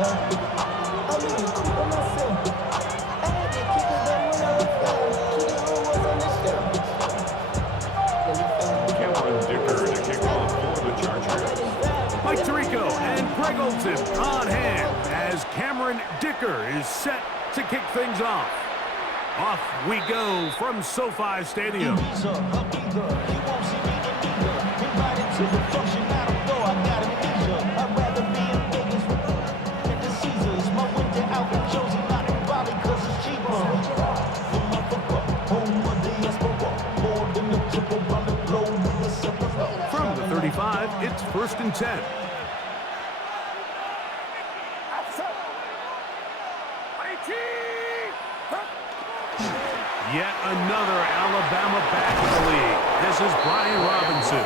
Cameron Dicker to kick off for the Chargers. Mike Tirico and Greg Olsen on hand as Cameron Dicker is set to kick things off. Off we go from SoFi Stadium. From the 35, it's 1st and 10. Yet another Alabama back in the league. This is Brian Robinson.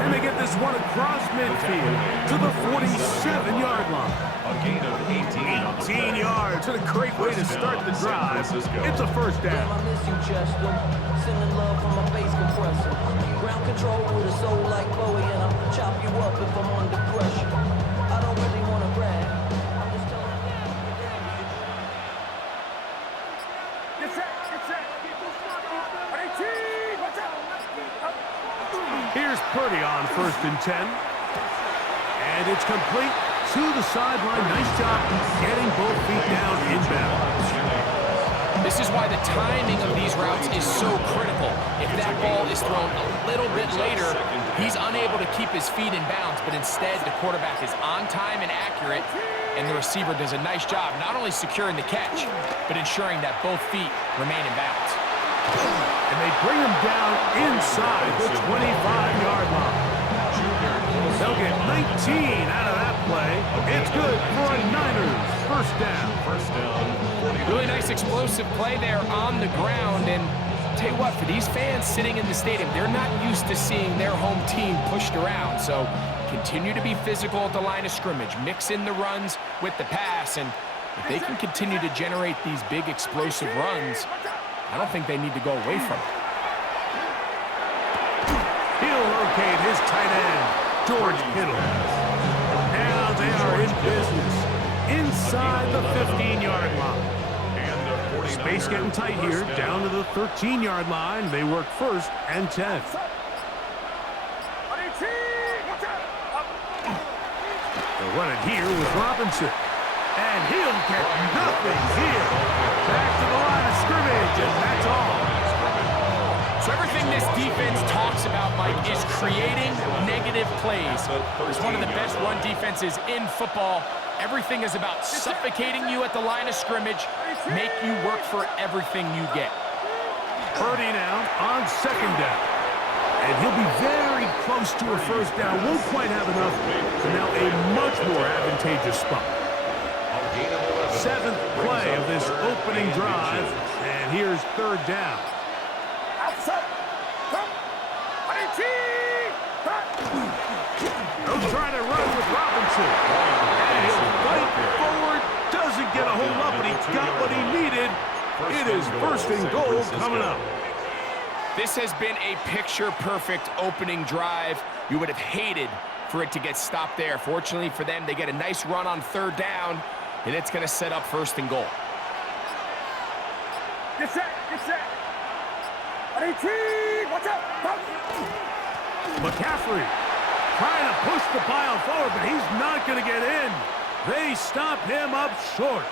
And they get this one across midfield to the 47-yard line. A gain of 18 yards. And a great way to start the drive. It's a first down. I miss you, Chester. Sending love from my bass compressor. Ground control with a soul like Bowie, and I'll chop you up if I'm under pressure. I don't really want to brag. I'm just telling you. Here's Purdy on 1st and 10. And it's complete to the sideline. Nice job getting both feet down inbounds. This is why the timing of these routes is so critical. If that ball is thrown a little bit later, he's unable to keep his feet in bounds, but instead the quarterback is on time and accurate, and the receiver does a nice job not only securing the catch, but ensuring that both feet remain in bounds. And they bring him down inside the 25-yard line. They'll get 19 out of that play. It's good for a Niners first down. Really nice explosive play there on the ground, and tell you what, for these fans sitting in the stadium, they're not used to seeing their home team pushed around, so continue to be physical at the line of scrimmage, mix in the runs with the pass, and if they can continue to generate these big explosive runs, I don't think they need to go away from it. He'll locate his tight end, George Kittle. Now they are in business inside the 15-yard line. Space getting tight here, down to the 13-yard line. They work 1st and 10. They'll run it here with Robinson. And he'll get nothing here. Back to the line of scrimmage, and that's all. So everything this defense talks about, Mike, is creating negative plays. It's one of the best run defenses in football. Everything is about suffocating you at the line of scrimmage, make you work for everything you get. Purdy now on 2nd down. And he'll be very close to a first down. Won't quite have enough, but now a much more advantageous spot. 7th play of this opening drive, and here's 3rd down. They'll try to run with Robinson. And he'll fight forward. Doesn't get a hold up, but he got what he needed. It is 1st and goal coming up. This has been a picture-perfect opening drive. You would have hated for it to get stopped there. Fortunately for them, they get a nice run on 3rd down, and it's going to set up 1st and goal. Get set, get set. Watch out. McCaffrey trying to push the pile forward, but he's not going to get in. They stop him up short.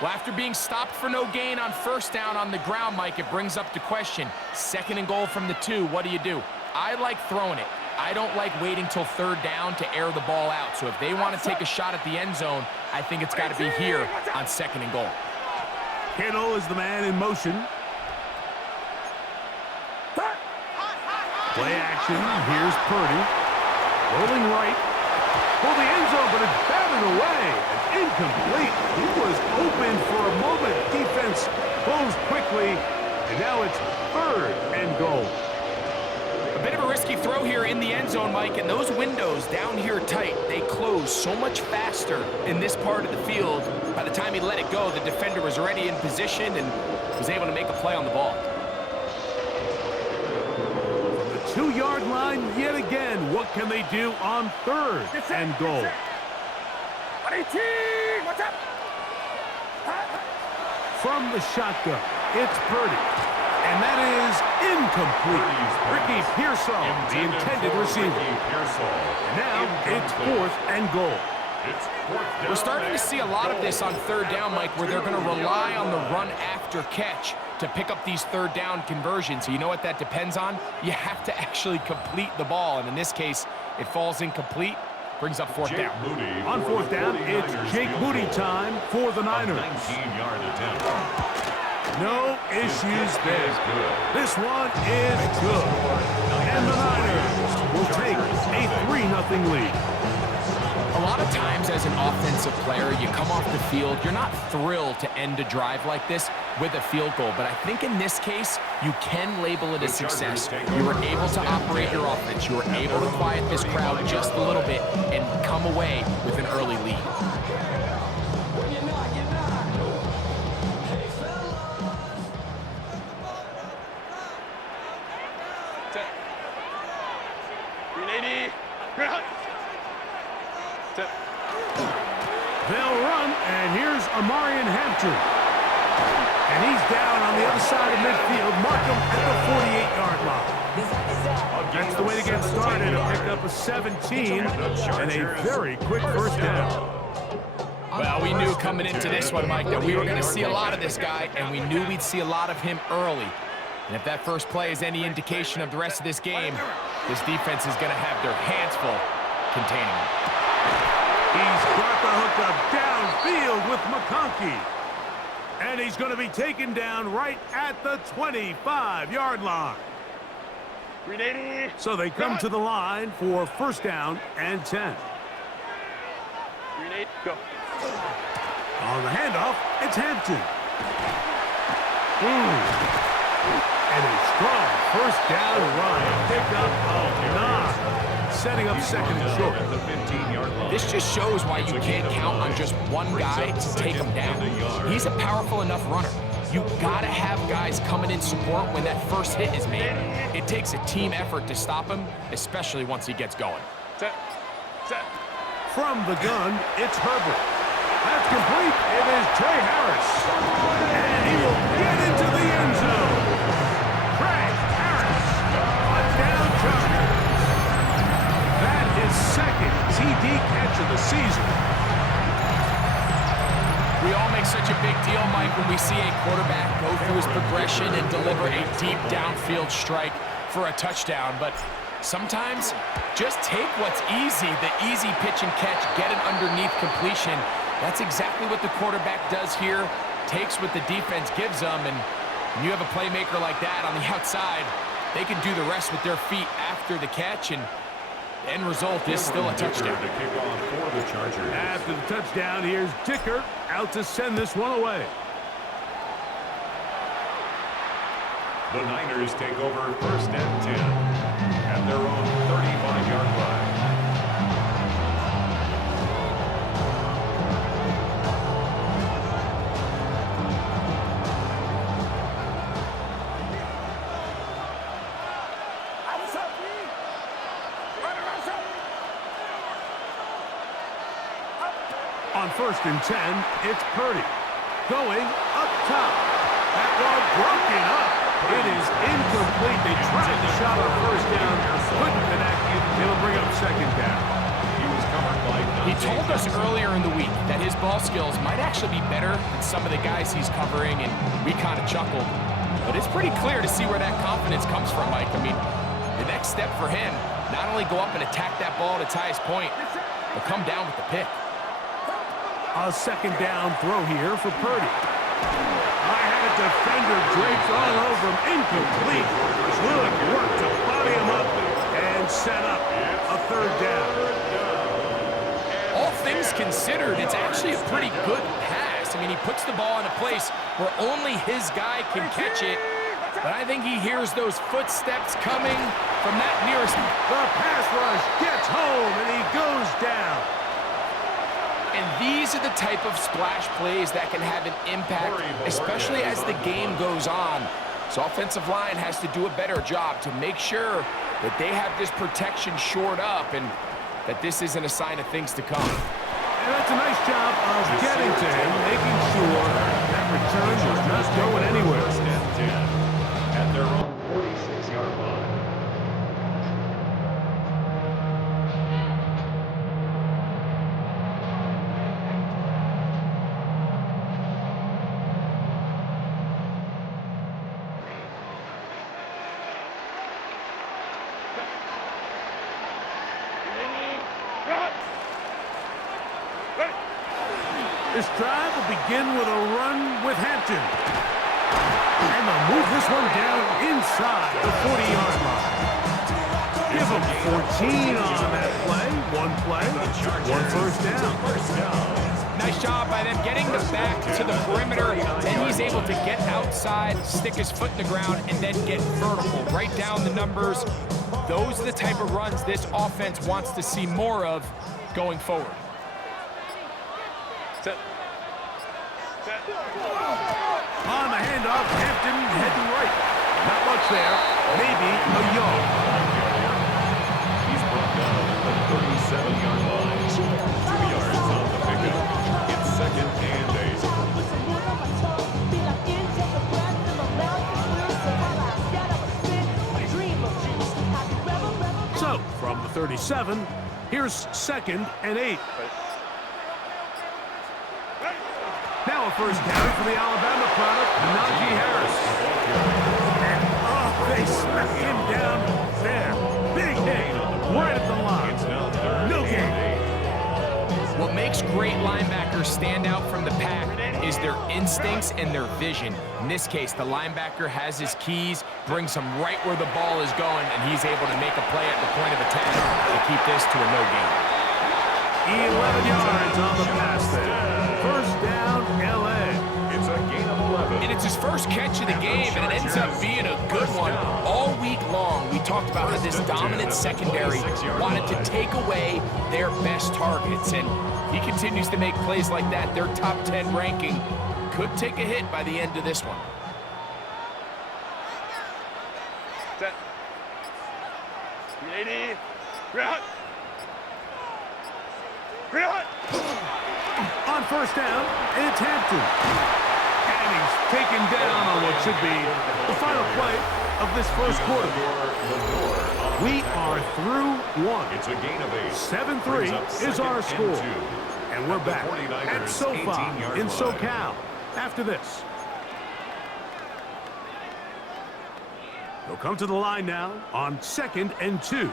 Well, after being stopped for no gain on 1st down on the ground, Mike, it brings up the question. 2nd and goal from the 2, what do? I like throwing it. I don't like waiting till 3rd down to air the ball out. So if they want to take a shot at the end zone, I think it's got to be here on 2nd and goal. Kittle is the man in motion. Play action. Here's Purdy. Rolling right. For the end zone, but it's batted away. Incomplete. He was open for a moment. Defense closed quickly. And now it's 3rd and goal. A bit of a risky throw here in the end zone, Mike, and those windows down here tight, they close so much faster in this part of the field. By the time he let it go, the defender was already in position and was able to make a play on the ball. From the 2-yard line yet again. What can they do on 3rd and goal? 18. What's up? From the shotgun, it's Purdy. And that is incomplete. Ricky Pearsall, the intended receiver. And now it's 4th and goal. We're starting to see a lot of this on 3rd down, Mike, where they're going to rely on the run after catch to pick up these 3rd down conversions. So you know what that depends on? You have to actually complete the ball. And in this case, it falls incomplete, brings up 4th down. On 4th down, it's Jake Moody time for the Niners. 19-yard attempt. No issues there. This one is good. And the Niners will take a 3-0 lead. A lot of times as an offensive player, you come off the field, you're not thrilled to end a drive like this with a field goal. But I think in this case, you can label it a success. You were able to operate your offense. You were able to quiet this crowd just a little bit and come away with an early lead. They'll run, and here's Amarian Hampton. And he's down on the other side of midfield. Mark him at the 48-yard line. That's the way to get started. A pick up a 17 and a very quick 1st down. Well, we knew coming into this one, Mike, that we were going to see a lot of this guy, and we knew we'd see a lot of him early. And if that first play is any indication of the rest of this game, this defense is going to have their hands full containing him. He's got the hookup downfield with McConkey. And he's going to be taken down right at the 25-yard line. So they come to the line for 1st down and 10. Go. On the handoff, it's Hampton. And a strong 1st down run. Pick up a 9. Setting up 2nd and short. At the 15-yard line. This just shows why you can't count on just one guy to take him down. He's a powerful enough runner. You gotta have guys coming in support when that first hit is made. It takes a team effort to stop him, especially once he gets going. Set. From the gun, it's Herbert. That's complete. It is Trey Harris. And he will get into the end zone. Trey Harris. A down chucker. That is 2nd TD catch of the season. We all make such a big deal, Mike, when we see a quarterback go through his progression and deliver a deep downfield strike for a touchdown. But sometimes just take what's easy, the easy pitch and catch, get it underneath completion. That's exactly what the quarterback does here, takes what the defense gives them, and when you have a playmaker like that on the outside, they can do the rest with their feet after the catch, and the end result is still a touchdown. To kick off for the Chargers. After the touchdown, here's Dicker out to send this one away. The Niners take over 1st and 10 at their own 35-yard line. On 1st and 10, it's Purdy. Going up top. That one broken up. It is incomplete. They tried the shot on 1st down. Couldn't connect. It'll bring up 2nd down. He was covered by He told us earlier in the week that his ball skills might actually be better than some of the guys he's covering, and we kind of chuckled. But it's pretty clear to see where that confidence comes from, Mike. I mean, the next step for him, not only go up and attack that ball at its highest point, but come down with the pick. A 2nd down throw here for Purdy. I had a defender draped all over him. Incomplete. Good work to body him up and set up a 3rd down. All things considered, it's actually a pretty good pass. I mean, he puts the ball in a place where only his guy can catch it. But I think he hears those footsteps coming from that nearest. The pass rush gets home and he goes down. And these are the type of splash plays that can have an impact, especially as the game goes on. So offensive line has to do a better job to make sure that they have this protection shored up and that this isn't a sign of things to come. And that's a nice job of getting to him, making sure that return was not going anywhere. First and 10 at their own 46-yard line. This drive will begin with a run with Hampton. And they'll move this one down inside the 40-yard line. Give them 14 on that play. One first down. Nice job by them getting the back to the perimeter. Then he's able to get outside, stick his foot in the ground, and then get vertical. Right down the numbers. Those are the type of runs this offense wants to see more of going forward. On the handoff, Hampton heading right. Not much there. Maybe a yard. He's brought down at the 37-yard line. 2 yards on the pickup. It's second and 8. So, from the 37, here's second and 8. Now a first down for the Alabama product, Najee Harris. And, they smack him down there. Big hit, right at the line. No gain. What makes great linebackers stand out from the pack is their instincts and their vision. In this case, the linebacker has his keys, brings him right where the ball is going, and he's able to make a play at the point of attack to keep this to a no gain. 11 yards on the pass there. First down, L.A. It's a gain of 11. And it's his first catch of the game, and it ends up being a good one. All week long, we talked about how this dominant secondary wanted to take away their best targets, and he continues to make plays like that. Their top 10 ranking could take a hit by the end of this one. On first down, it's Hampton. And he's taken down on what should be the final play of this first quarter. We are through one. It's a gain of 8. 7-3 is our score. And we're back at SoFi in SoCal after this. They'll come to the line now on second and 2.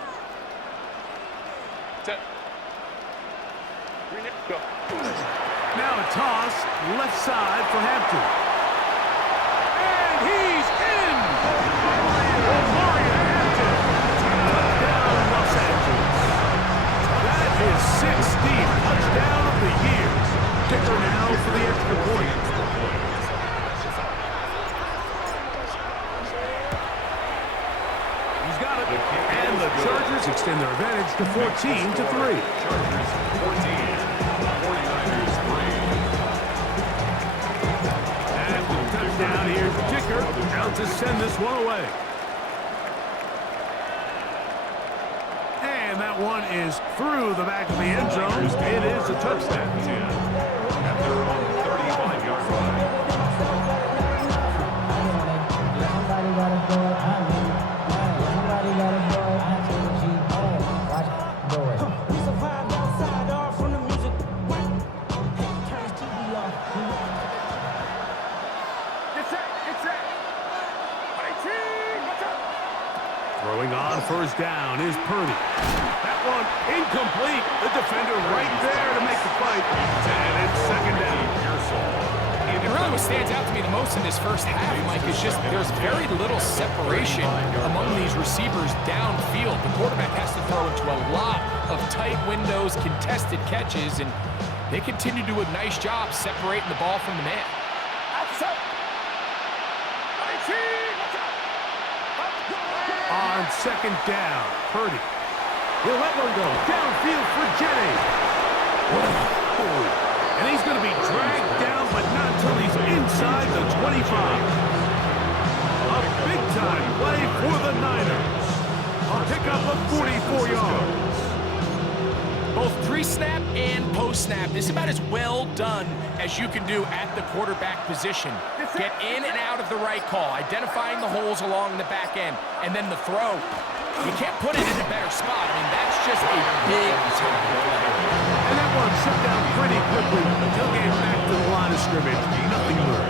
Now a toss, left side for Hampton. And he's in! Mario Hampton. Touchdown, Los Angeles. That is 16th touchdown of the year. Kicker now for the extra point. He's got it. And the Chargers extend their advantage to 14-3. Chargers 14. 49ers 3. And the touchdown, here's Dicker, out to send this one away. And that one is through the back of the end zone. It is a touchdown. At their own 35-yard line. Throwing on first down is Purdy. That one incomplete. The defender right there to make the fight. And it's second down. And really what stands out to me the most in this first half, Mike, is just there's very little separation among these receivers downfield. The quarterback has to throw into a lot of tight windows, contested catches, and they continue to do a nice job separating the ball from the man. On second down, Purdy. He'll let one go. Downfield for Jennings. And he's going to be dragged down, but not until he's inside the 25. A big-time play for the Niners. A pickup of 44 yards. Both pre-snap and post-snap. This is about as well done as you can do at the quarterback position. Get in and out of the right call, identifying the holes along the back end, and then the throw. You can't put it in a better spot. I mean, that's just a big time play. And that one shut down pretty quickly. He'll get back to the line of scrimmage. Nothing more.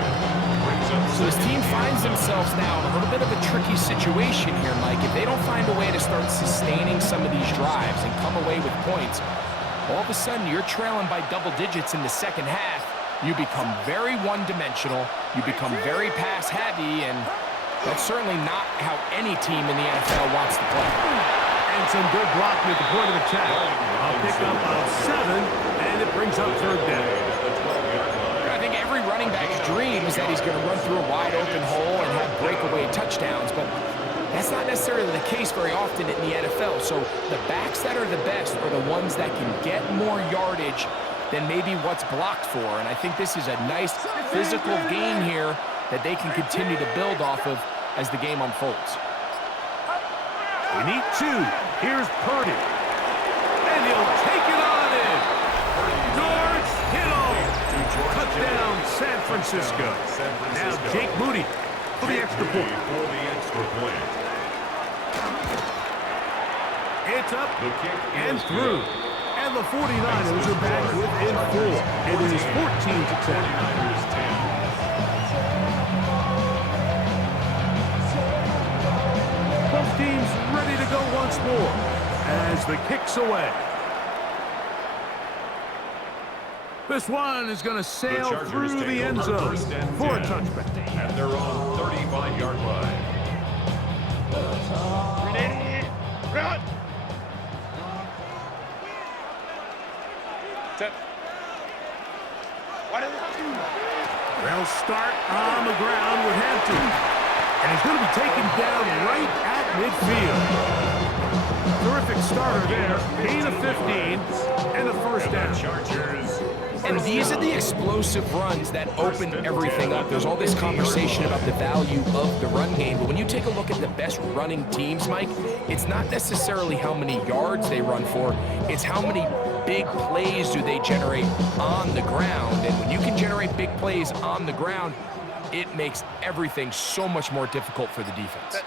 So this team finds themselves now in a little bit of a tricky situation here, Mike. If they don't find a way to start sustaining some of these drives and come away with points, all of a sudden you're trailing by double digits in the second half. You become very one-dimensional. You become very pass-heavy, and that's certainly not how any team in the NFL wants to play. And some good blocking at the point of attack. I'll pick up on 7, and it brings up third down. I think every running back's dream is that he's going to run through a wide-open hole and have breakaway touchdowns, but that's not necessarily the case very often in the NFL. So the backs that are the best are the ones that can get more yardage than maybe what's blocked for, and I think this is a nice physical game here that they can continue to build off of as the game unfolds. We need 2. Here's Purdy. And he'll take it on in. George Kittle. Touchdown, San Francisco. Now Jake Moody for the extra point. It's up and through. And the 49ers are back within 4. It is 14-10. Both teams ready to go once more as the kick's away. This one is going to sail through the end zone for a touchback. And they're on 35-yard line. Run. They'll start on the ground with Hampton. And he's going to be taken down right at midfield. Terrific starter there. Gain of 15 and a first down. And these are the explosive runs that open everything up. There's all this conversation about the value of the run game, but when you take a look at the best running teams, Mike, it's not necessarily how many yards they run for, it's how many big plays do they generate on the ground. And when you can generate big plays on the ground, it makes everything so much more difficult for the defense.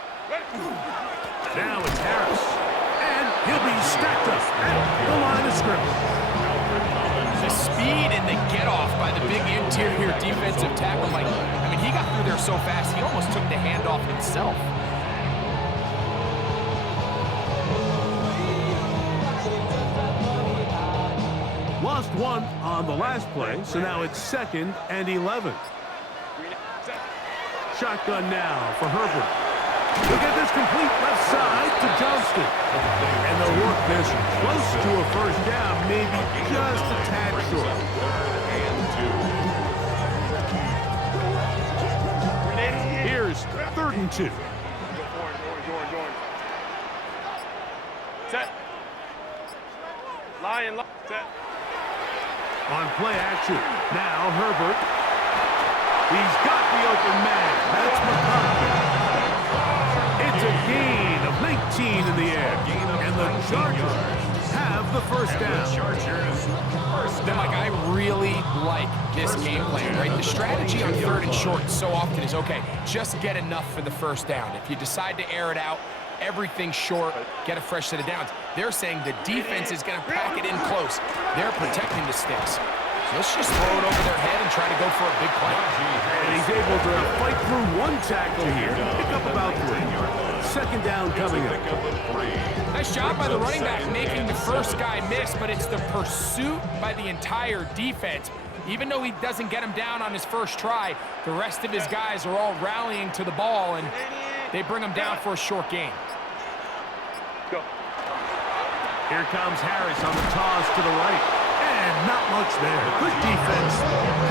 Now it's Harris. And he'll be stacked up at the line of scrimmage. The speed and the get-off by the big interior defensive tackle, Mike. I mean, he got through there so fast, he almost took the handoff himself. Lost 1 on the last play, so now it's 2nd and 11. Shotgun now for Herbert. He'll get this complete left side to Johnston. And they'll work this close to a first down, maybe just a tad short. Here's 3rd and 2. Set. Lion. Set. On play action, now Herbert. He's got the open man. That's McCarthy. It's a gain of 19 in the air. And the Chargers have the first down. Now, Mike, I really like this game plan, right? The strategy on 3rd and short so often is, okay, just get enough for the first down. If you decide to air it out, everything short, get a fresh set of downs. They're saying the defense is going to pack it in close. They're protecting the sticks. So let's just throw it over their head and try to go for a big play. And he's able to fight through 1 tackle here, pick up about 3. 2nd down coming up. Nice job by the running back making the first guy miss, but it's the pursuit by the entire defense. Even though he doesn't get him down on his first try, the rest of his guys are all rallying to the ball, and they bring him down for a short gain. Go. Here comes Harris on the toss to the right. And not much there. Good defense.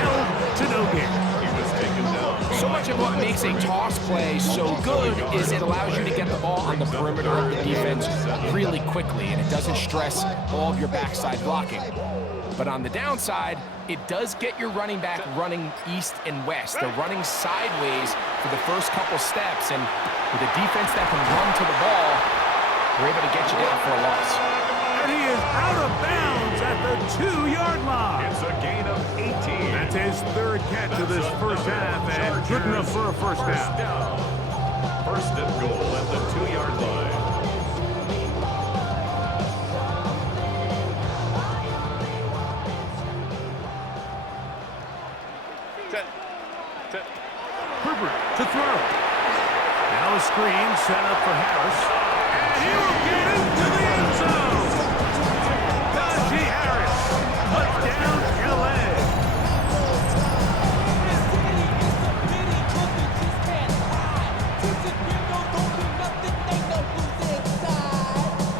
Held to no gain. So much of what makes a toss play so good is it allows you to get the ball on the perimeter of the defense really quickly, and it doesn't stress all of your backside blocking. But on the downside, it does get your running back running east and west. They're running sideways for the first couple steps, and with a defense that can run to the ball, they're able to get you down for a loss. And he is out of bounds 2-yard line. It's a gain of 18. That's his third catch of this first half, and good enough for a first down. First and goal at the 2-yard line. Herbert to throw. Now a screen set up for Harris. And he will get into the end zone. Najee Harris. Touchdown, L.A.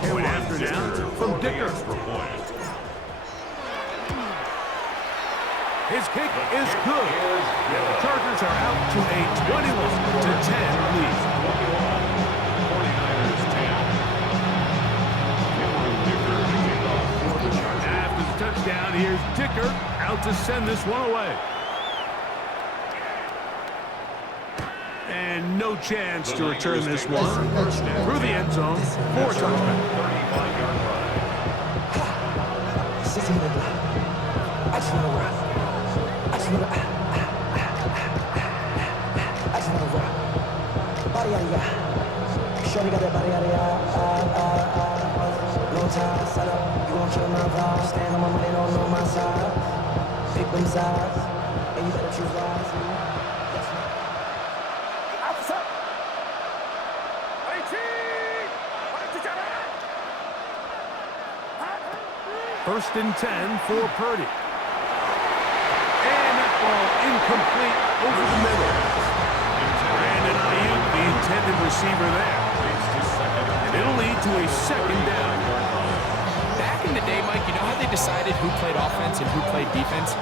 Point after down from Dicker. His kick is good. The Chargers are out to a 21-10 lead. 49ers 10. After the touchdown, here's Dicker out to send this one away. And no chance to return this one through the end zone for a touchback. 35-yard run. Shorty got that body out of no time, set up, you gon' kill my vibe. Stand on my money, don't know my side. Pick them sides, and you better choose wisely. First and 10 for Purdy. And that ball incomplete over the middle. Brandon Ayuk, the intended receiver there. And it'll lead to a second down. Back in the day, Mike, you know how they decided who played offense and who played defense?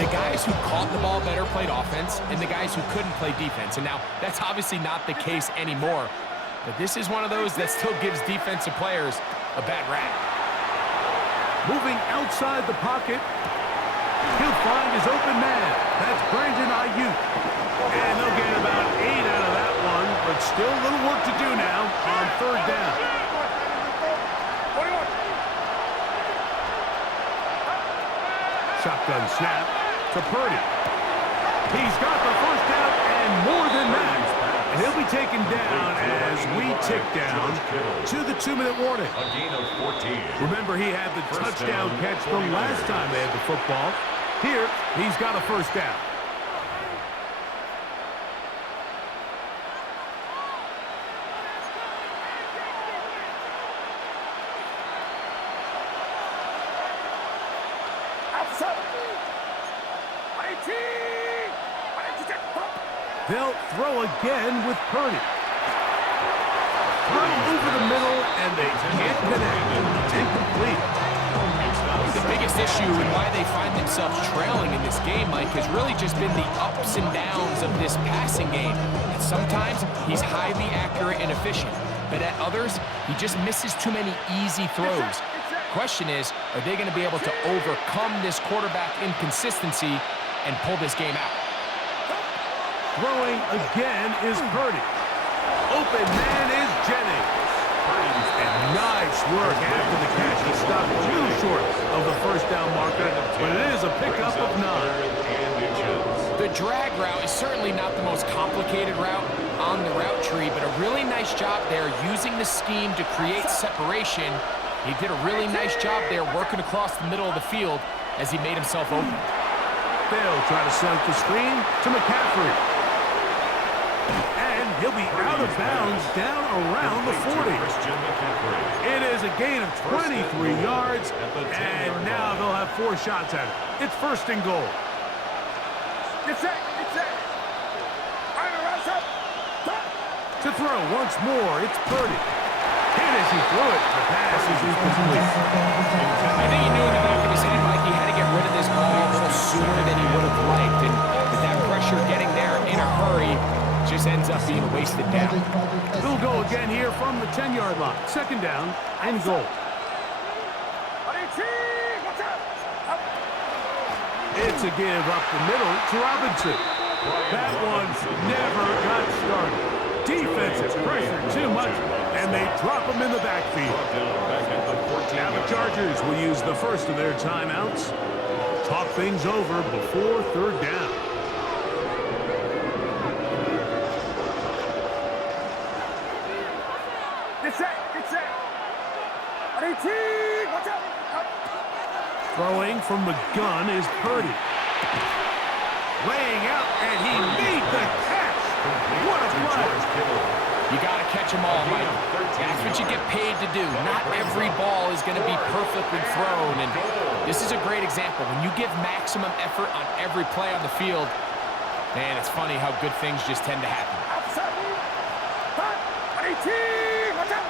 The guys who caught the ball better played offense, and the guys who couldn't play defense. And now, that's obviously not the case anymore. But this is one of those that still gives defensive players a bad rap. Moving outside the pocket, he'll find his open man. That's Brandon Ayuk. And they'll get about 8 out of that one, but still a little work to do now on third down. Shotgun snap to Purdy. He's got the first down and more than that. And he'll be taken down as we tick down to the 2-minute warning. A gain of 14. Remember, he had the touchdown catch the last time they had the football. Here, he's got a first down. They'll throw again with Purdy. Throw over the middle, and they can't connect. Incomplete. The biggest issue and why they find themselves trailing in this game, Mike, has really just been the ups and downs of this passing game. And sometimes he's highly accurate and efficient, but at others, he just misses too many easy throws. Question is, are they going to be able to overcome this quarterback inconsistency and pull this game out? Throwing again is Purdy. Open man is Jennings. And nice work after the catch. He stopped too short of the first down marker, but it is a pickup of 9. The drag route is certainly not the most complicated route on the route tree, but a really nice job there using the scheme to create separation. He did a really nice job there working across the middle of the field as he made himself open. They'll try to set the screen to McCaffrey. And he'll be out of bounds down around the 40. It is a gain of 23 yards, and now they'll have 4 shots at it. It's first and goal. To throw once more, it's Purdy. Hit as he threw it. The pass is incomplete. I think he knew in the back of his head, Mike, he had to get rid of this ball a little sooner than he would have liked. And with that pressure getting there in a hurry, just ends up being a wasted down. They'll go again here from the 10-yard line. Second down and goal. It's a give up the middle to Robinson. That one never got started. Defensive pressure too much. and they drop him in the backfield. Brought down back at the 14. Now the Chargers will use the first of their timeouts. Talk things over before third down. Get set. Watch out. Throwing from the gun is Purdy. Laying out, and he made the catch. What a play. You got to catch them all, Mike. That's what you get paid to do. Not every ball is going to be perfectly thrown, and this is a great example. When you give maximum effort on every play on the field, man, it's funny how good things just tend to happen. Outside. Hot. 18. Watch out.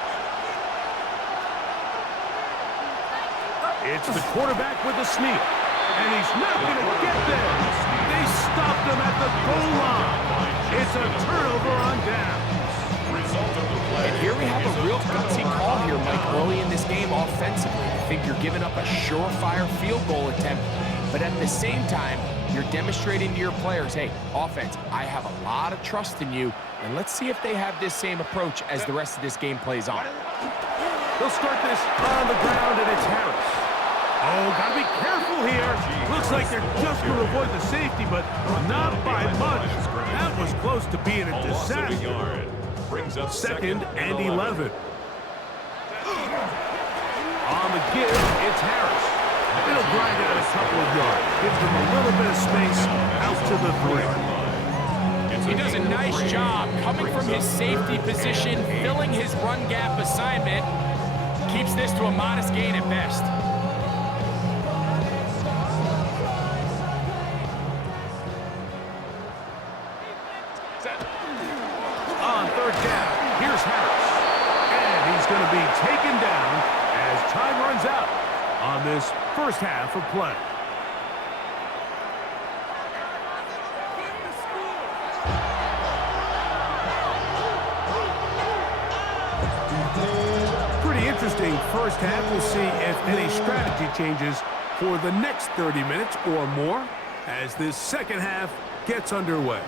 It's the quarterback with the sneak, and he's not going to get there. They stopped him at the goal line. It's a turnover on down. And here we have a real gutsy call here, Mike, early in this game offensively. I think you're giving up a surefire field goal attempt, but at the same time, you're demonstrating to your players, hey, offense, I have a lot of trust in you, and let's see if they have this same approach as the rest of this game plays on. They'll start this on the ground, and it's Harris. Oh, gotta be careful here. Looks like they're just going to avoid the safety, but not by much. That was close to being a disaster. Brings up Second and 11. On the give, it's Harris. It'll grind out a couple of yards. Gives them a little bit of space out to the 3. He does a nice job coming from his safety position, filling his run gap assignment. Keeps this to a modest gain at best. On third down, here's Harris. And he's going to be taken down as time runs out on this first half of play. Pretty interesting first half. We'll see if any strategy changes for the next 30 minutes or more as this second half gets underway.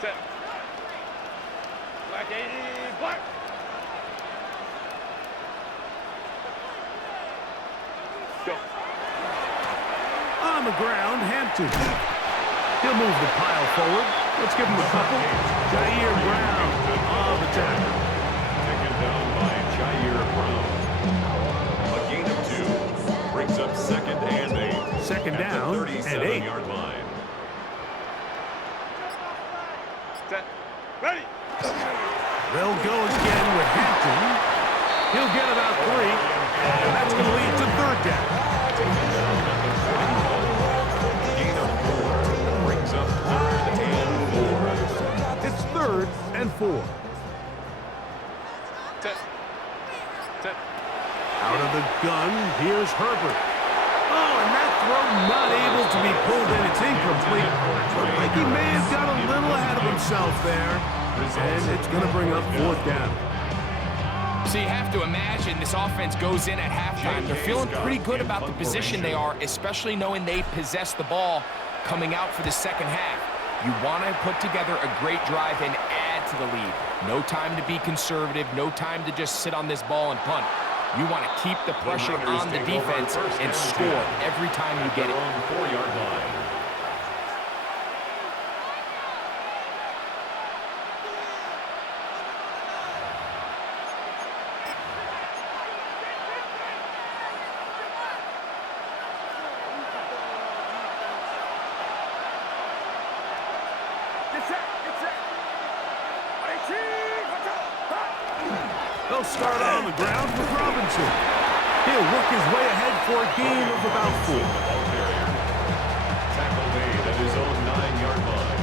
Set. Black 80. Black. Go. On the ground, Hampton. He'll move the pile forward. Let's give him a couple. Jair Brown on the tackle. Taken down by Jair Brown. A gain of 2. Brings up second and 8. Second At down the and 8. 37-yard line. Set. Ready. They'll go again with Hampton. He'll get about 3, and that's going to lead to third down. Gain of 4. Brings up third and 4. It's third and 4. Set. Set. Out of the gun, here's Herbert. Oh, and that throw not able to be pulled in. It's incomplete. Looked like he may have got a little ahead of himself there. And it's going to bring up fourth down. So you have to imagine this offense goes in at halftime. They're feeling pretty good about the position they are, especially knowing they possess the ball coming out for the second half. You want to put together a great drive and add to the lead. No time to be conservative, no time to just sit on this ball and punt. You want to keep the pressure on the defense and score every time you get it. 4-yard line. Get set. Get set. 18. Watch out. Hot. They'll start on the ground with Robinson. He'll work his way ahead for a gain of about 4. Ball carrier. Tackle made at his own 9-yard line.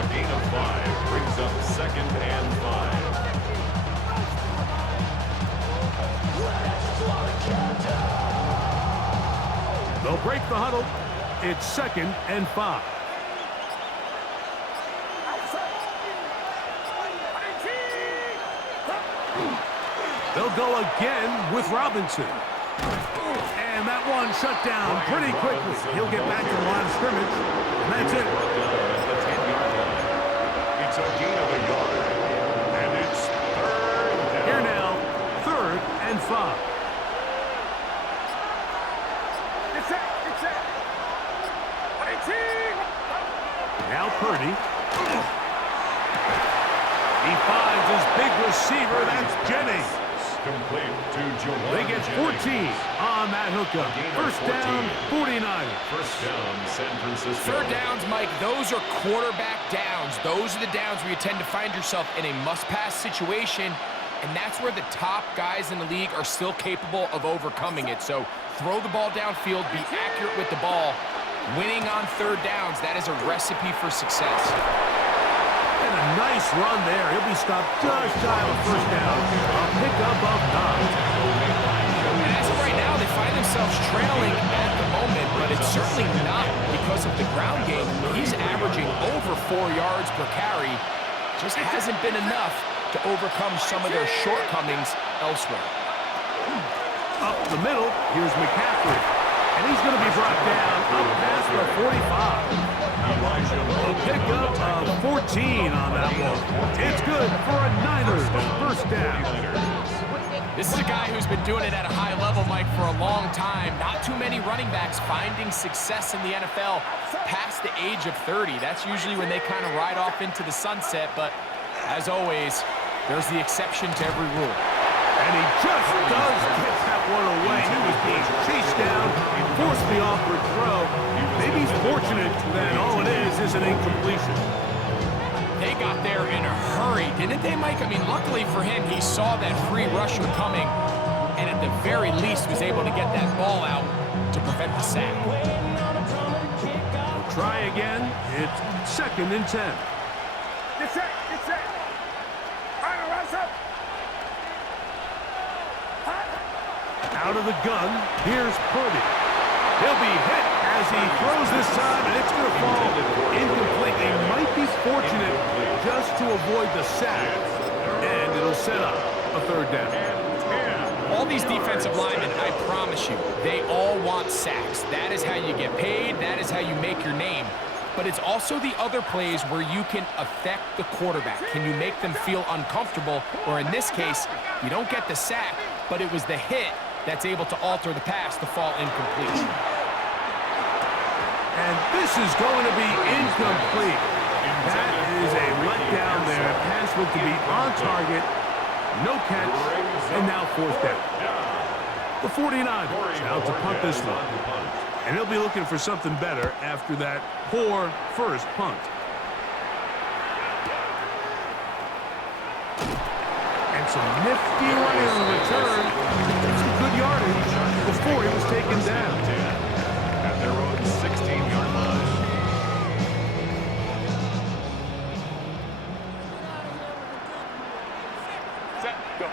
A gain of 5 brings up second and 5. They'll break the huddle. It's second and 5. They'll go again with Robinson. And that one shut down pretty quickly. He'll get back to the line of scrimmage, and that's it. It's a gain of a yard, and it's third down. Here now, 3rd and 5. Get set. Now Purdy. He finds his big receiver, that's Jennings. Complete to Jawan They get 14 Jennings. on that hookup. First down, 49. First down, San Francisco. Third downs, Mike, those are quarterback downs. Those are the downs where you tend to find yourself in a must-pass situation, and that's where the top guys in the league are still capable of overcoming it. So throw the ball downfield, be accurate with the ball. Winning on third downs, that is a recipe for success. And a nice run there. He'll be stopped just shy of a first down. A pickup of 9. And as of right now, they find themselves trailing at the moment, but it's certainly not because of the ground game. He's averaging over 4 yards per carry. Just hasn't been enough to overcome some of their shortcomings elsewhere. Up the middle, here's McCaffrey. And he's going to be brought down up past the 45. A pickup of 14 on that one. It's good for a Niners first down. This is a guy who's been doing it at a high level, Mike, for a long time. Not too many running backs finding success in the NFL past the age of 30. That's usually when they kind of ride off into the sunset, but as always, there's the exception to every rule. And he just does get that one away. He was being chased down, forced the awkward throw. Maybe he's fortunate that all it is an incompletion. They got there in a hurry, didn't they, Mike? I mean, luckily for him, he saw that free rusher coming, and at the very least was able to get that ball out to prevent the sack. We'll try again. It's 2nd and 10. Get set. Out of the gun, here's Purdy. He'll be hit as he throws this time, and it's going to fall incomplete. They might be fortunate just to avoid the sack, and it'll set up a 3rd down. All these defensive linemen, I promise you, they all want sacks. That is how you get paid. That is how you make your name. But it's also the other plays where you can affect the quarterback. Can you make them feel uncomfortable? Or in this case, you don't get the sack, but it was the hit that's able to alter the pass to fall incomplete. And this is going to be incomplete. That is a letdown there. Pass looked to be on target. No catch. And now 4th down. The 49ers out to punt this one. And he'll be looking for something better after that poor first punt. And some nifty running on the return. Some good yardage before he was taken down. At their own 16-yard line. Set. Go.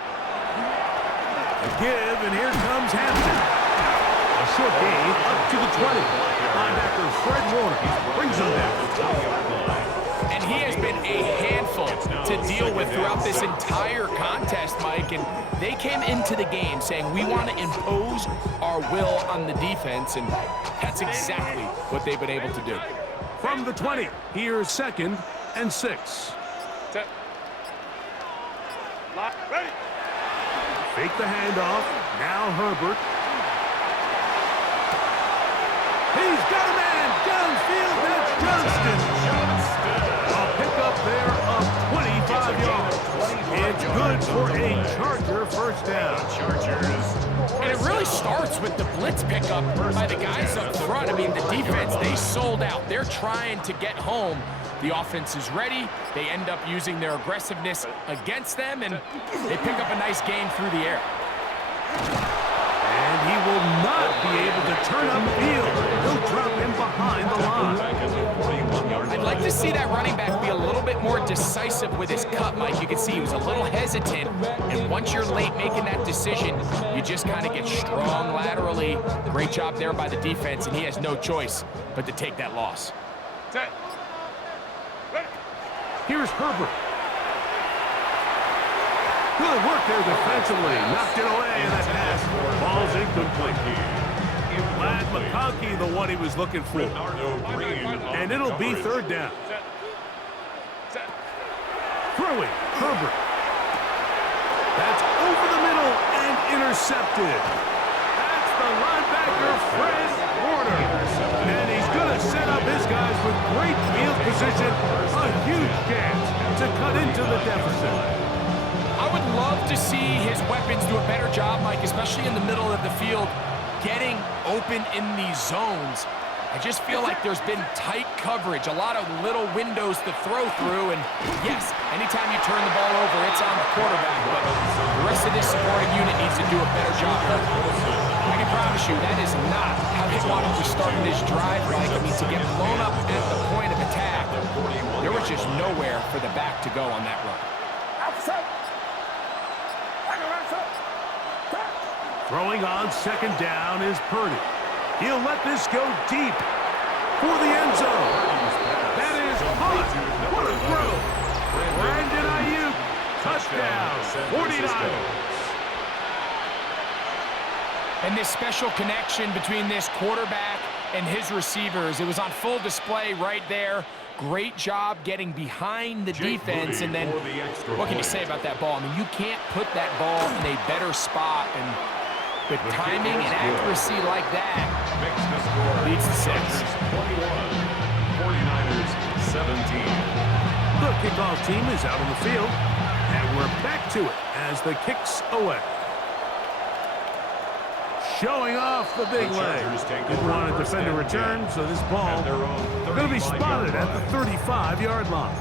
A give, and here comes Hampton. A short gain up to the 20. Linebacker Fred Warner brings him down. And he has been a handful to deal with throughout this entire contest, Mike. And they came into the game saying, we want to impose our will on the defense, and that's exactly what they've been able to do. From the 20, here's 2nd and 6. Set. Lock. Ready. Fake the handoff. Now Herbert. He's got a man downfield. That's Johnston. A pickup there of 25 yards. It's good for a Charger first down. And it really starts with the blitz pickup by the guys up front. I mean, the defense, they sold out. They're trying to get home. The offense is ready. They end up using their aggressiveness against them, and they pick up a nice gain through the air. And he will not be able to turn upfield. He'll drop him behind the line. I'd like to see that running back be a little bit more decisive with his cut, Mike. You can see he was a little hesitant, and once you're late making that decision, you just kind of get strong laterally. Great job there by the defense, and he has no choice but to take that loss. Set. Ready. Here's Herbert. Good work there defensively. Knocked it away, and that pass ball's incomplete. Vlad McConkey, the one he was looking for. And it'll be third down. Throwing, Herbert. That's over the middle and intercepted. That's the linebacker, Fred Warner. And he's going to set up his guys with great field position. A huge chance to cut into the deficit. I would love to see his weapons do a better job, Mike, especially in the middle of the field, getting open in these zones. I just feel like there's been tight coverage, a lot of little windows to throw through, and yes, anytime you turn the ball over, it's on the quarterback, but the rest of this supporting unit needs to do a better job. I can promise you that is not how they wanted to start this drive, Mike. I mean, to get blown up at the point of attack, there was just nowhere for the back to go on that run. Throwing on second down is Purdy. He'll let this go deep for the end zone. That is hot. What a throw. Brandon Ayuk, touchdown, 49ers. And this special connection between this quarterback and his receivers, it was on full display right there. Great job getting behind the defense, and then what can you say about that ball? I mean, you can't put that ball in a better spot, and with timing and accuracy like that, leads to 6. 49ers 17. The kickoff team is out on the field, and we're back to it as the kick's away. Showing off the big leg. Didn't want to defend a return, so this ball going to be spotted at the 35-yard line.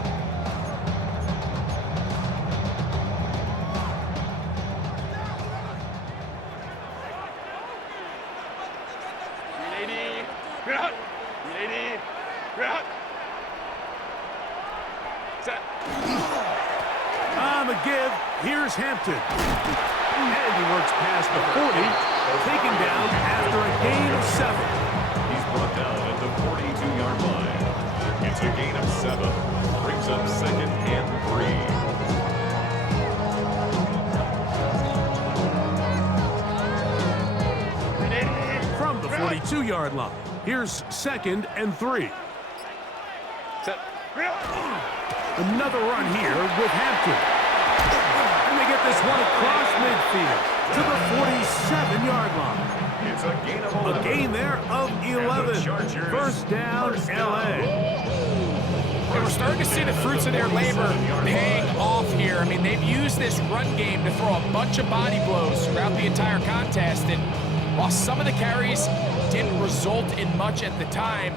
On the give, here's Hampton. And he works past the 40, taken down after a gain of 7. He's brought down at the 42-yard line. It's a gain of 7. Brings up second and 3. From the 42-yard line, here's second and 3. Another run here with Hampton. And they get this one across midfield to the 47-yard line. It's a gain of 11. A gain there of 11. First down, L.A. And we're starting to see the fruits of their labor paying off here. I mean, they've used this run game to throw a bunch of body blows throughout the entire contest. And while some of the carries didn't result in much at the time,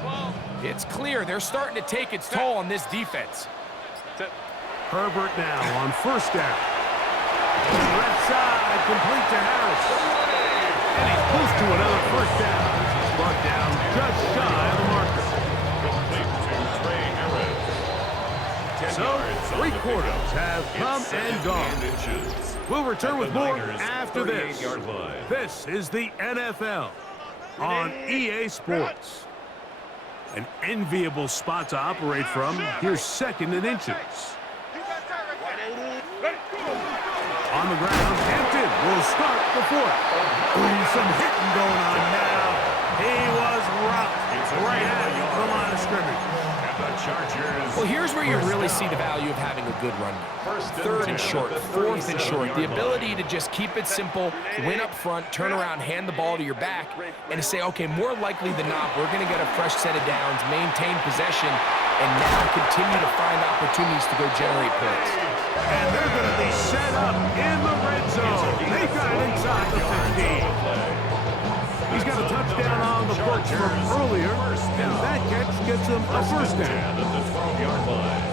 it's clear they're starting to take its toll on this defense. Herbert now on first down. Left side, complete to Harris. And he's close to another first down. He's brought down just shy of the marker. Complete to Trey Harris. So, 3 quarters have come and gone. We'll return with more after this. This is the NFL on EA Sports. An enviable spot to operate from. Here's second and inches. On the ground, Hampton will start the 4th. Ooh, some hitting going on now. He was rocked right at the line of scrimmage. Well, here's where you really see the value of having a good run game. 3rd and short, 4th and short. The ability to just keep it simple, win up front, turn around, hand the ball to your back, and to say, okay, more likely than not, we're going to get a fresh set of downs, maintain possession, and now continue to find opportunities to go generate points. And they're going to be set up in the red zone. They got it inside the 15. He's got a touchdown on the books from earlier, and that catch gets him a first down. At the 12-yard line.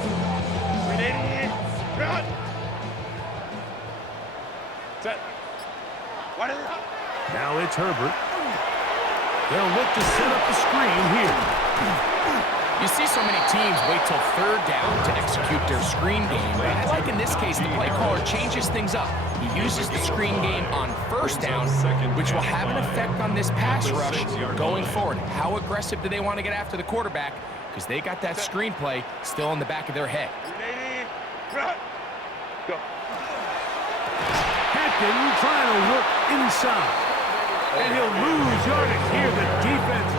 Now it's Herbert. They'll look to set up the screen here. You see so many teams wait till 3rd down to execute their screen game. But I like in this case, the play caller changes things up. He uses the screen game on 1st down, which will have an effect on this pass rush going forward. How aggressive do they want to get after the quarterback? Because they got that screen play still in the back of their head. Gaskin trying to work inside. And he'll lose yardage here. The defense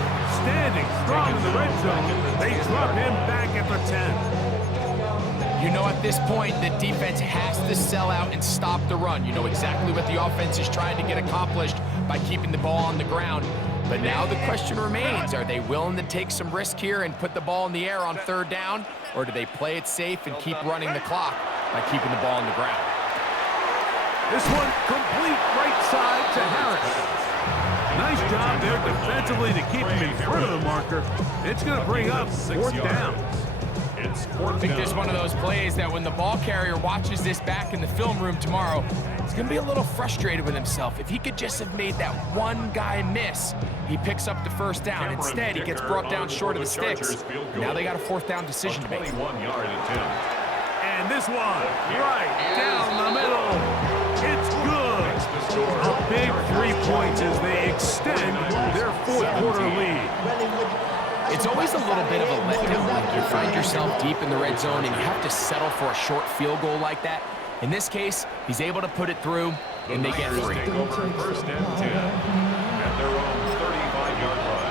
standing strong in the red zone. They drop him back at the 10. You know, at this point, the defense has to sell out and stop the run. You know exactly what the offense is trying to get accomplished by keeping the ball on the ground. But now the question remains, are they willing to take some risk here and put the ball in the air on third down? Or do they play it safe and keep running the clock by keeping the ball on the ground? This one complete right side to Harris. Nice job there defensively to keep him in front of the marker. It's going to bring up fourth down. I think there's one of those plays that when the ball carrier watches this back in the film room tomorrow, he's going to be a little frustrated with himself. If he could just have made that one guy miss, he picks up the first down. Instead, he gets brought down short of the sticks. Now they got a fourth down decision to make. 21-yard attempt. And this one, right down the middle. It's good. A big 3 points as they extend their fourth quarter lead. It's always a little bit of a letdown when you find yourself deep in the red zone and you have to settle for a short field goal like that. In this case, he's able to put it through, and they get three. Take over first and 10 at their own 35-yard line.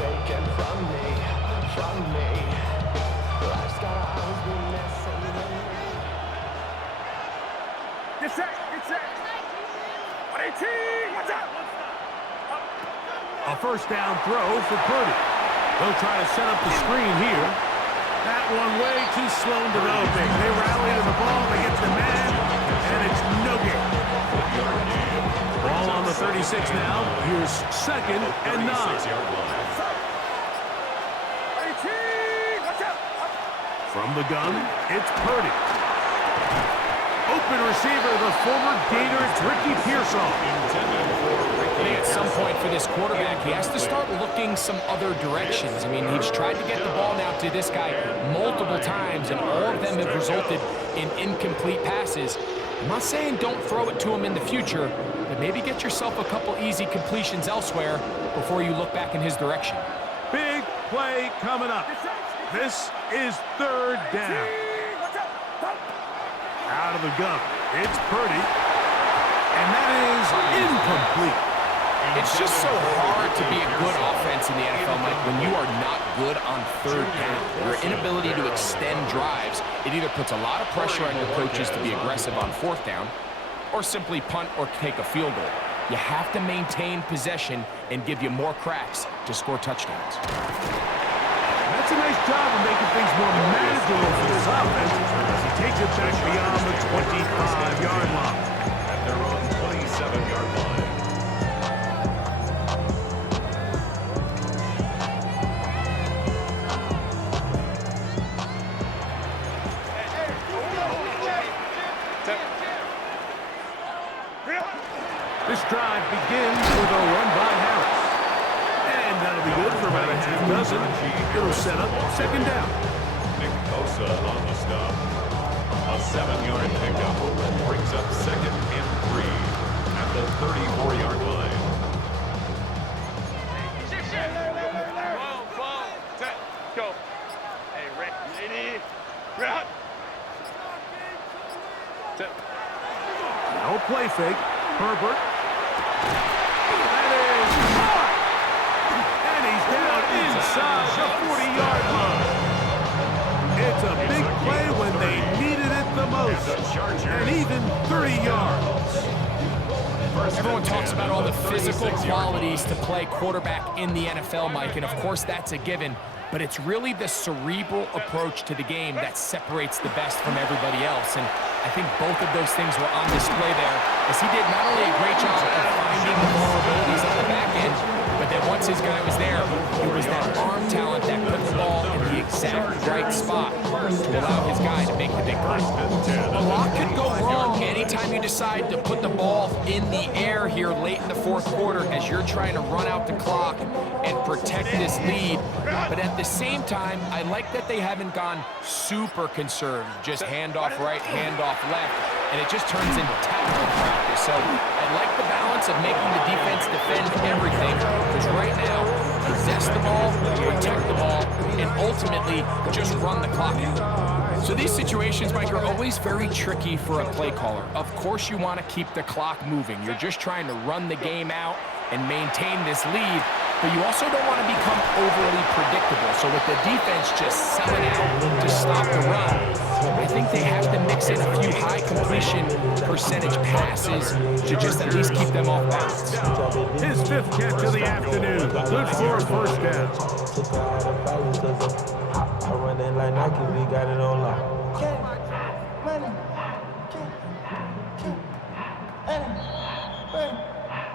Taken from me. Life's got always been missing. Get set. 118. Watch out. A first down throw for Purdy. They'll try to set up the screen here. That one way too slow in developing. They rally to the ball, they get the man, and it's no gain. Ball on the 36 now. Here's second and 9. 36-yard line. 18. Watch out. From the gun, it's Purdy. Open receiver, the former Gator, it's Ricky Pearsall. I think at some point for this quarterback, he has to start looking some other directions. I mean, he's tried to get the ball now to this guy multiple times, and all of them have resulted in incomplete passes. I'm not saying don't throw it to him in the future, but maybe get yourself a couple easy completions elsewhere before you look back in his direction. Big play coming up. This is third down. Out of the gun, it's Purdy, and that is incomplete. It's just so hard to be a good offense in the NFL, Mike, when you are not good on third down. Your inability to extend drives, it either puts a lot of pressure on your coaches to be aggressive on fourth down, or simply punt or take a field goal. You have to maintain possession and give you more cracks to score touchdowns. That's a nice job of making things more manageable for this offense as he takes it back beyond the 25-yard line. At their own 27-yard line. This drive begins with a run by Harris. And that'll be good for about a half dozen. It'll set up second down. Nick Bosa on the stop. A 7-yard pickup brings up second and 3 at the 34-yard line. Set. Go. Hey, Rick. Lady. Route. Set. No play fake. Herbert. That is caught. And he's down inside the 40-yard line. It's a big play when they needed it the most. And even 30 yards. Everyone talks about all the physical qualities to play quarterback in the NFL, Mike, and of course that's a given. But it's really the cerebral approach to the game that separates the best from everybody else. And I think both of those things were on display there, as he did not only a great job of finding the vulnerabilities on the back end, but then once his guy was there, it was that arm talent that put the ball in the exact right spot to allow his guy to make the big play. A lot could go wrong anytime you decide to put the ball in the air here late in the fourth quarter as you're trying to run out the clock and protect this lead. But at the same time, I like that they haven't gone super conserved, just handoff right, handoff left, and it just turns into tactical practice. So I like the balance of making the defense defend everything, because right now pass the ball, protect the ball, and ultimately just run the clock out. So these situations, Mike, are always very tricky for a play caller. Of course you want to keep the clock moving. You're just trying to run the game out and maintain this lead, but you also don't want to become overly predictable. So with the defense just selling out to stop the run, I think they have to mix in a few high completion percentage passes to just at least keep them off balance. His 5th catch of the afternoon. Good for a first down. I run it like Nike, we got it on lock.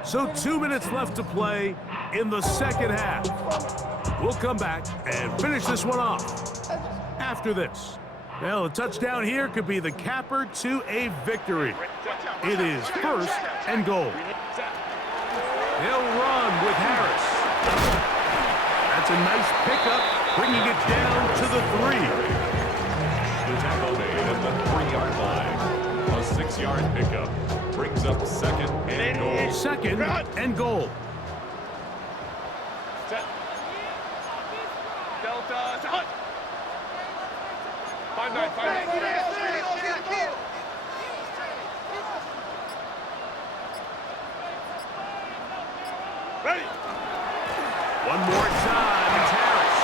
So 2 minutes left to play in the second half. We'll come back and finish this one off after this. Well, a touchdown here could be the capper to a victory. It is 1st and goal. They'll run with Harris. That's a nice pickup, bringing it down to the 3. The tackle made at the 3-yard line. A 6-yard pickup brings up 2nd and goal. 2nd and goal. Delta, hut. 5-9, 5-9. Ready. One more time, it's Harris.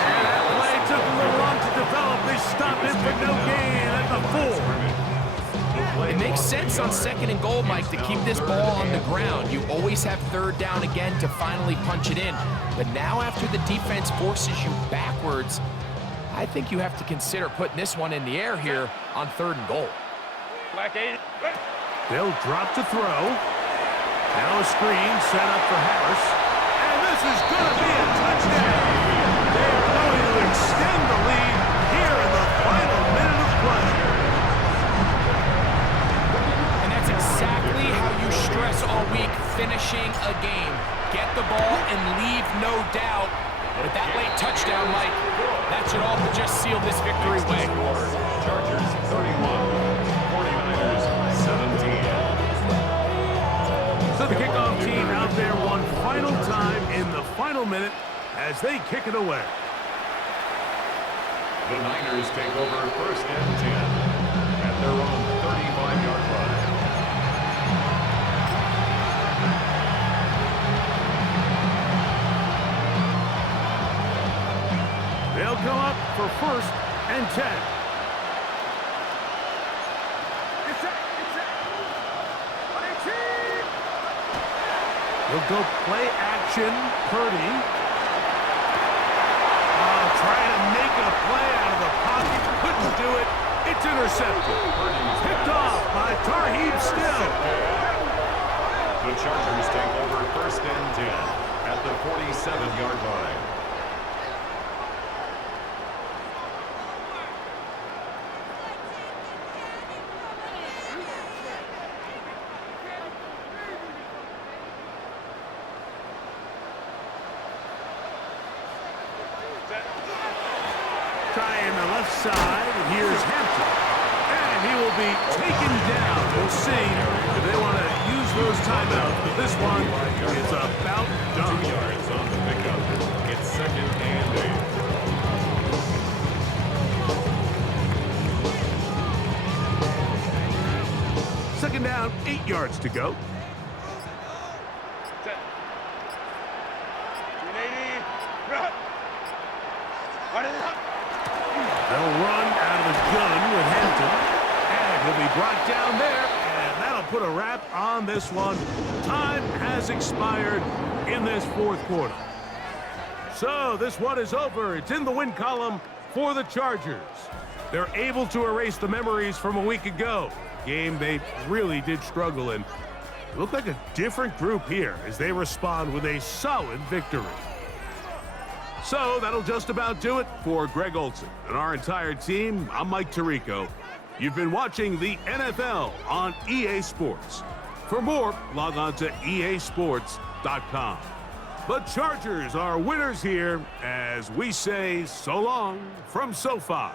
And that play took a little long to develop. They stopped it for no gain at the 4. It makes sense on 2nd and goal, Mike, to keep this ball on the ground. You always have 3rd down again to finally punch it in. But now after the defense forces you backwards, I think you have to consider putting this one in the air here on 3rd and goal. Black 8. They'll drop to throw. Now a screen set up for Harris. And this is going to be a touchdown. They are going to extend the lead here in the final minute of play. And that's exactly how you stress all week, finishing a game. Get the ball and leave no doubt. With that late touchdown, Mike, that should all just seal this victory away. Chargers 31, 49ers 17. So the kickoff team out there one final time in the final minute as they kick it away. The Niners take over 1st and 10 at their own 35-yard line. They'll come up for 1st and 10. He'll go play action. Purdy. Trying to make a play out of the pocket. Couldn't do it. It's intercepted. Picked off by Tarheeb Still. The Chargers take over 1st and 10 at the 47-yard line. Trying the left side. Here's Hampton. And he will be taken down. We'll see if they want to use those timeouts. But this one is about done. 2 yards on the pickup. It's 2nd and 8. 2nd down, 8 yards to go. They'll run out of the gun with Hampton. And he'll be brought down there. And that'll put a wrap on this one. Time has expired in this 4th quarter. So this one is over. It's in the win column for the Chargers. They're able to erase the memories from a week ago. Game they really did struggle in. Look like a different group here as they respond with a solid victory. So that'll just about do it for Greg Olsen and our entire team. I'm Mike Tirico. You've been watching the NFL on EA Sports. For more, log on to easports.com. The Chargers are winners here as we say so long from SoFi.